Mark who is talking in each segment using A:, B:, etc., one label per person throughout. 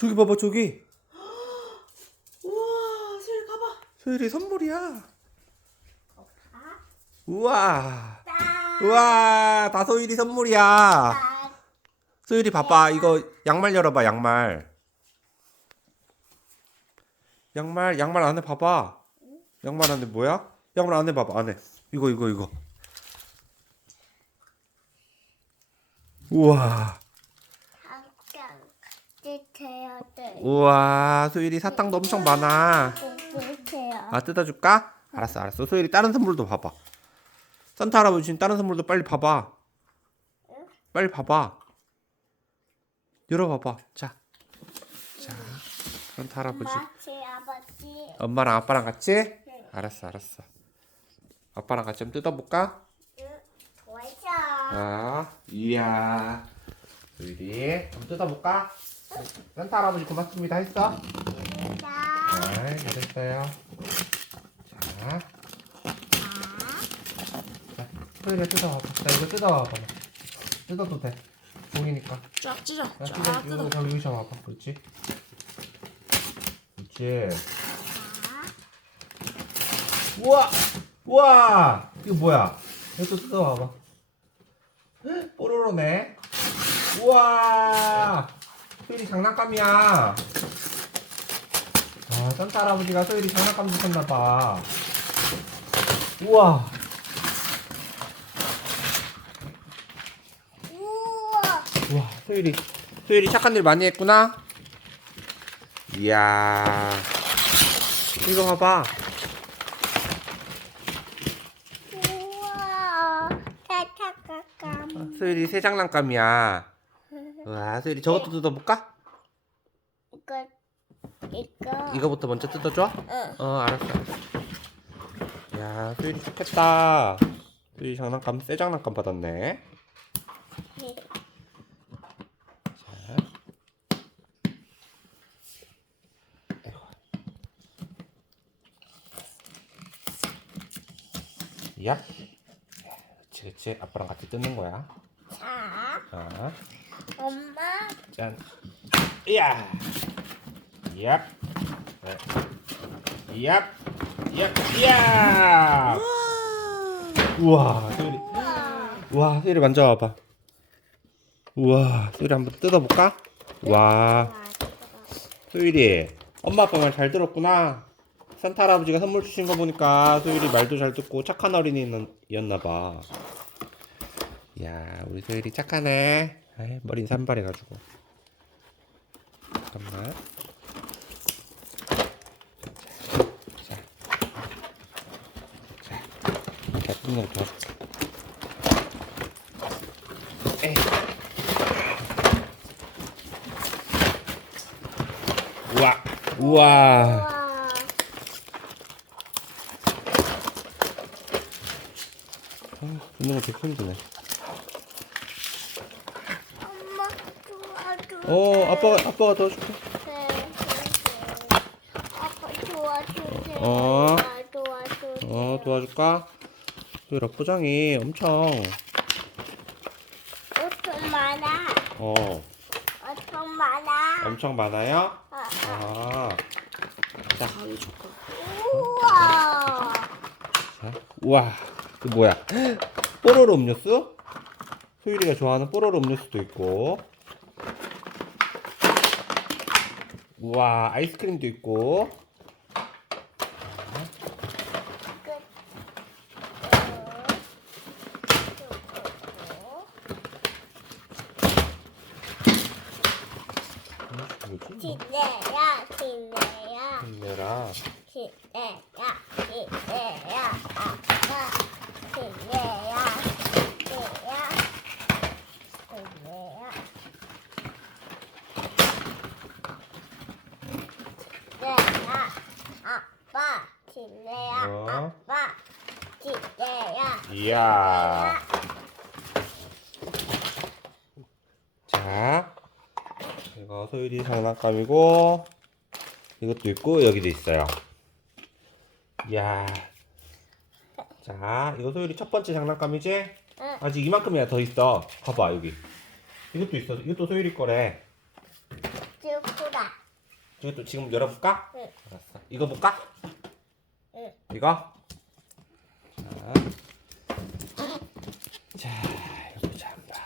A: 저기 봐봐 저기
B: 우와, 소율 가봐.
A: 소율이 선물이야 우와
C: 딱.
A: 우와 다 소율이 선물이야
C: 딱.
A: 소율이 봐봐 이거 양말 열어봐 양말 양말 양말 안에 봐봐 양말 안에 뭐야? 양말 안에 봐봐 안에 이거 이거 이거 우와.
C: 돼.
A: 우와 소율이 사탕도 엄청 많아. 아 뜯어줄까? 알았어 알았어 소율이 다른 선물도 봐봐 산타 할아버지 주신 다른 선물도 빨리 봐봐 빨리 봐봐 열어봐봐 자, 자 산타 할아버지
C: 아버지.
A: 엄마랑 아빠랑 같이? 알았어 알았어 아빠랑 같이 한번 뜯어볼까?
C: 응, 좋아요.
A: 아 이야 소율이 한번 뜯어볼까? 산타 할아버지 고맙습니다 했어?
C: 자,
A: 네 잘했어요 자 자, 소율이 뜯어봐봐. 자, 이거 뜯어봐봐. 뜯어도 돼. 종이니까.
B: 쫙 찢어.
A: 자,
B: 쫙
A: 뜯어.
B: 뜯어.
A: 저기 여기서 봐봐. 그렇지? 그렇지. 우와! 우와! 이거 뭐야? 이거 뜯어봐봐. 헉, 뽀로로네. 우와! 소율이 장난감이야. 아, 산타 할아버지가 소율이 장난감 주셨나봐. 우와!
C: 우와.
A: 우와, 소율이, 소율이 착한 일 많이 했구나. 이야, 이거 봐봐.
C: 우와. 타타카감.
A: 소율이 새 장난감이야. 와, 소율이 저것도 뜯어볼까?
C: 이거 이거.
A: 이거부터 먼저 뜯어줘.
C: 응.
A: 어, 알았어. 알았어. 야, 소율이 좋겠다. 소율이 장난감, 새 장난감 받았네. 자. 아이고. 야. 그치, 그치. 아빠랑 같이 뜯는 거야.
C: 자,
A: 자,
C: 엄마.
A: 짠. 이야. 얍. 네. 얍. 얍. 이야. 우와, 소율이. 우와, 소율이 만져봐봐. 우와, 소율이 한번 뜯어볼까? 와, 소율이. 엄마 아빠 말 잘 들었구나. 산타 할아버지가 선물 주신 거 보니까 소율이 말도 잘 듣고 착한 어린이였나봐. 야, 우리 소율이 착하네. 아이, 머리는 산발해가지고. 잠깐만. 자, 자, 자, 자, 뜯는 거. 에이. 우와, 우와.
C: 우와.
A: 아, 뜯는 거 되게 힘드네.
C: 엄마 도와줘.
A: 어, 아빠가 아빠가 도와줄게.
C: 아빠 도와주세요.
A: 어.
C: 나 도와주세요.
A: 어, 도와줄까? 소율아 포장이 엄청
C: 엄청 많아.
A: 어
C: 엄청 많아.
A: 엄청 많아요.
C: 아,
A: 아, 자,
B: 가위 젓가.
C: 우와.
A: 자, 우와, 그 뭐야? 뽀로로 음료수? 소율이가 좋아하는 뽀로로 음료수도 있고. 우와, 아이스크림도 있고. 뭐지?
C: 기대야, 기대야,
A: 힘내라.
C: 기대야, 기대야, 아빠, 기대야, 기대야, 기대야. 기대야, 아빠, 기대야,
A: 어?
C: 아빠, 기대야.
A: 이야. 자, 이거 소율이 장난감이고, 이것도 있고, 여기도 있어요. 이야. 자, 이거 소율이 첫 번째 장난감이지?
C: 응.
A: 아직 이만큼이야 더 있어. 봐봐, 여기. 이것도 있어. 이것도 소율이 거래.
C: 쭈꾸라.
A: 이것도 지금 열어볼까?
C: 응.
A: 알았어. 이거 볼까?
C: 응.
A: 이거? 자, 자 이거 보자 한번.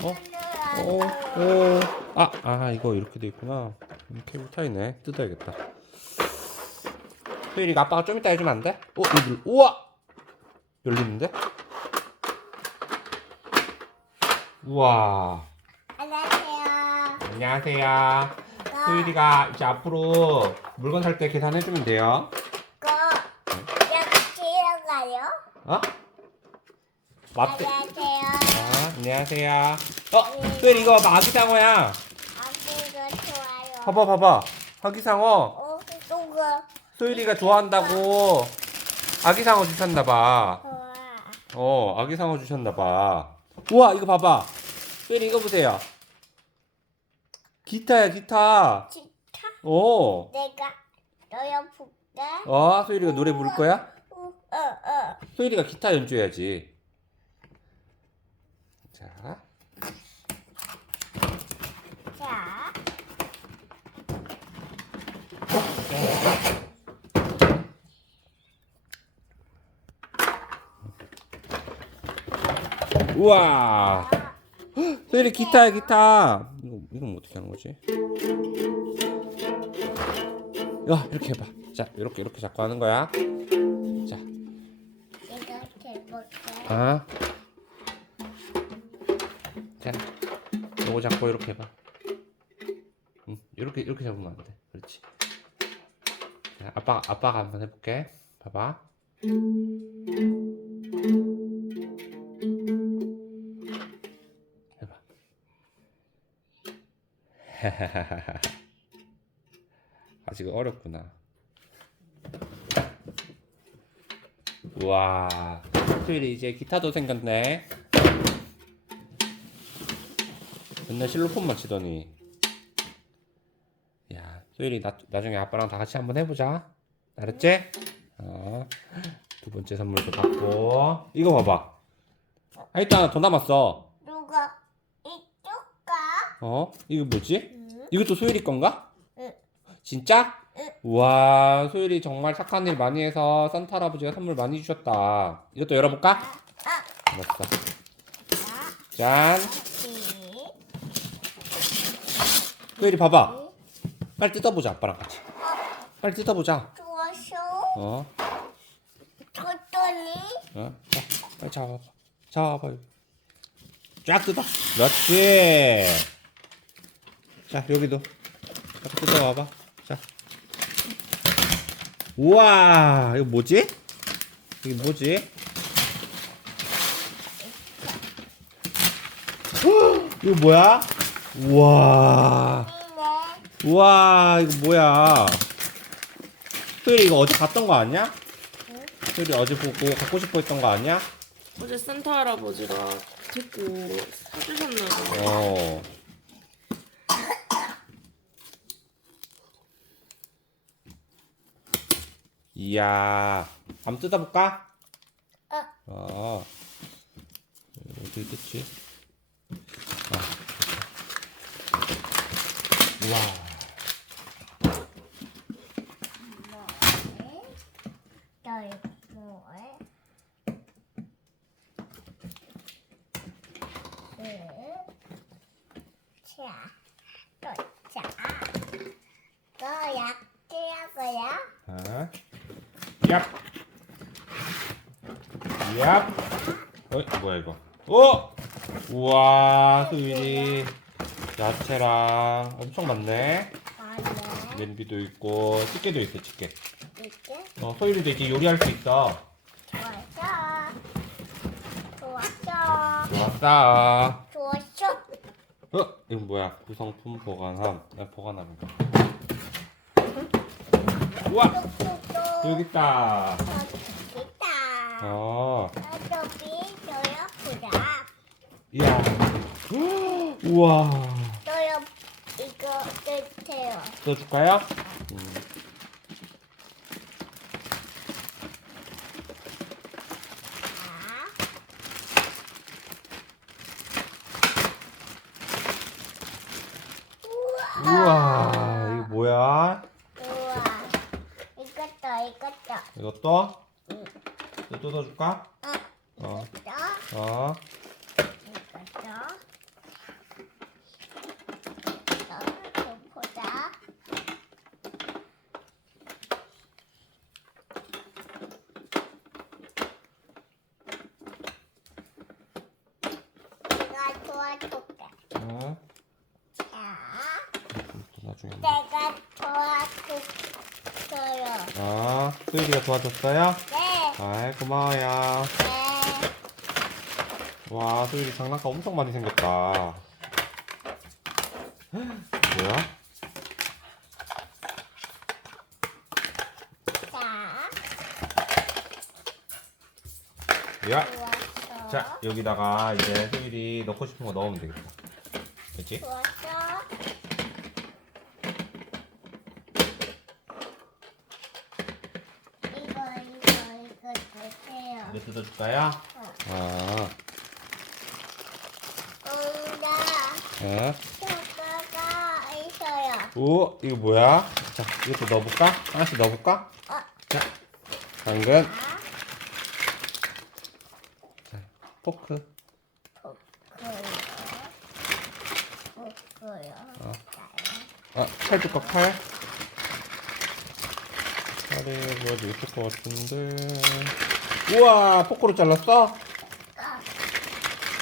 A: 어? 오, 오. 아, 아, 이거 이렇게 돼 있구나. 음, 케이블 타 있네. 뜯어야겠다. 소율이가 아빠가 좀 이따 해주면 안 돼? 어, 이거, 우와! 열리는데? 우와.
C: 안녕하세요.
A: 안녕하세요. 소율이가 이제 앞으로 물건 살 때 계산해주면 돼요.
C: 이거 약치러 가요?
A: 어? 맞대.
C: 안녕하세요.
A: 아, 안녕하세요. 어, 소율이 이거 봐봐. 아기상어야.
C: 아기가 좋아요.
A: 봐봐, 봐봐. 아기상어.
C: 어, 누가
A: 소율이가 좋아한다고 아기상어 주셨나 봐.
C: 좋아?
A: 어, 아기상어 주셨나 봐. 우와, 이거 봐봐. 소율이 이거 보세요. 기타야, 기타.
C: 진짜?
A: 어.
C: 내가 너야 볼게.
A: 어, 소율이가 노래 부를 거야?
C: 어, 어, 어.
A: 소율이가 기타 연주해야지. 자,
C: 자,
A: 우와. 소율이 기타야, 기타. 이거 이건 어떻게 하는 거지? 야, 이렇게 해봐. 자, 이렇게 이렇게 잡고 하는 거야. 자,
C: 내가 해볼게.
A: 아. 자, 요거 잡고 이렇게 해봐. 응, 이렇게 이렇게 잡으면 안 돼. 그렇지. 자, 아빠 아빠가 한번 해볼게. 봐봐. 해봐. 아직 어렵구나. 우와, 토일이 이제 기타도 생겼네. 맨날 실로폰만 치더니. 야, 소율이 나, 나중에 아빠랑 다 같이 한번 해보자. 알았지? 어. 두 번째 선물도 받고. 이거 봐봐. 아, 일단 더 남았어.
C: 누가 이쪽 가?
A: 어? 이거 뭐지?
C: 응.
A: 이것도 소율이 건가?
C: 응.
A: 진짜?
C: 응.
A: 우와, 소율이 정말 착한 일 많이 해서 산타 할아버지가 선물 많이 주셨다. 이것도 열어볼까?
C: 아,
A: 알았어.
C: 자,
A: 짠.
C: 이,
A: 소율이 봐봐. 빨리 뜯어보자, 아빠랑 같이. 빨리 뜯어보자.
C: 좋았어.
A: 어?
C: 줬더니
A: 어? 자, 빨리 잡아봐. 잡아봐. 쫙 뜯어. 그렇지. 자, 여기도. 쫙 뜯어와봐. 자. 우와, 이거 뭐지? 이게 뭐지? 헉, 이거 뭐야? 우와. 우와, 이거 뭐야? 소율이 이거 어제 봤던 거 아니야?
C: 응?
A: 소율이 어제 보고 갖고 싶어 했던 거 아니야?
B: 어제 산타 할아버지가 듣고 사주셨나 봐.
A: 어. 이야, 한번 뜯어볼까?
C: 어.
A: 어. 어떻게 뜯지? 아. 우와.
C: 너희 뭐해? 응. 자, 또 자. 너 약지야 거야?
A: 아. 얍. 얍. 어, 뭐야 이거? 오! 우와, 수일이 야채랑 엄청 많네.
C: 아네.
A: 냄비도 있고 집게도 있어, 집게.
C: 이게
A: 어, 소율이도 이제 요리할 수 있어.
C: 좋았어. 좋았어.
A: 좋았어.
C: 좋았어.
A: 어, 이건 뭐야? 구성품 보관함. 야, 보관함인가? 우와. 여기 있다.
C: 있다.
A: 어,
C: 어차피 너야 보자.
A: 이야. 우와.
C: 너야 이거 뜯세요.
A: 넣어줄까요? 음.
C: 자.
A: 우와 이거 뭐야?
C: 우와. 이것도 이것도. 응.
A: 이거 뜯어줄까?
C: 어.
A: 어. 어. 어.
C: 자,
A: 또 나중에.
C: 내가 도와줬어요.
A: 아, 수일이가 도와줬어요?
C: 네,
A: 아이, 고마워요.
C: 네.
A: 와, 수일이 장난감 엄청 많이 생겼다. 뭐야?
C: 자,
A: 야!
C: 좋았어.
A: 자, 여기다가 이제 수일이 넣고 싶은 거 넣으면 되겠다. 그치?
C: 좋았어. 이거 이거 이거 주세요.
A: 이거 뜯어줄까요? 아,
C: 엄마,
A: 어?
C: 효과가 있어요.
A: 오, 이거 뭐야? 자, 이것도 넣어볼까? 하나씩 넣어볼까?
C: 어,
A: 자, 당근, 포크.
C: 포크요. 포크요.
A: 어.
C: 자,
A: 아, 칼 줄까, 칼? 칼이 뭐지 있을 것 같은데. 우와, 포크로 잘랐어?
C: 어,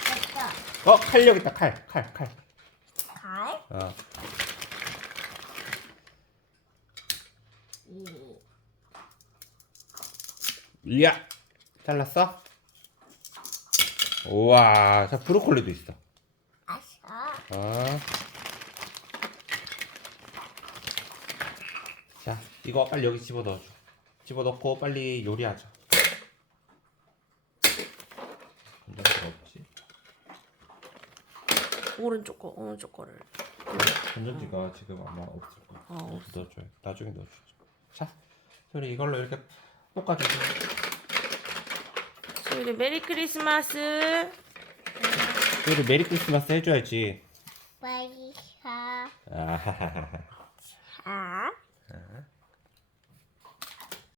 C: 됐어.
A: 어, 칼 여기 있다, 칼, 칼, 칼.
C: 갈,
A: 어.
C: 이,
A: 이야, 잘랐어? 우와, 자, 브로콜리도 있어.
C: 아셔.
A: 아. 자, 이거 빨리 여기 집어 넣어줘. 집어 넣고 빨리 요리하자. 건전지가 없지?
B: 오른쪽 거 오른쪽 거를.
A: 건전지가 지금 아마 없을 거야.
B: 아, 없어.
A: 넣어줘요. 나중에 넣어주죠. 자, 소리 이걸로 이렇게 볶아주세요.
B: 소율이 메리 크리스마스.
A: 소리 메리 크리스마스 해줘야지.
C: 빨리 가.
A: 아하하하.
B: 아.
A: 아.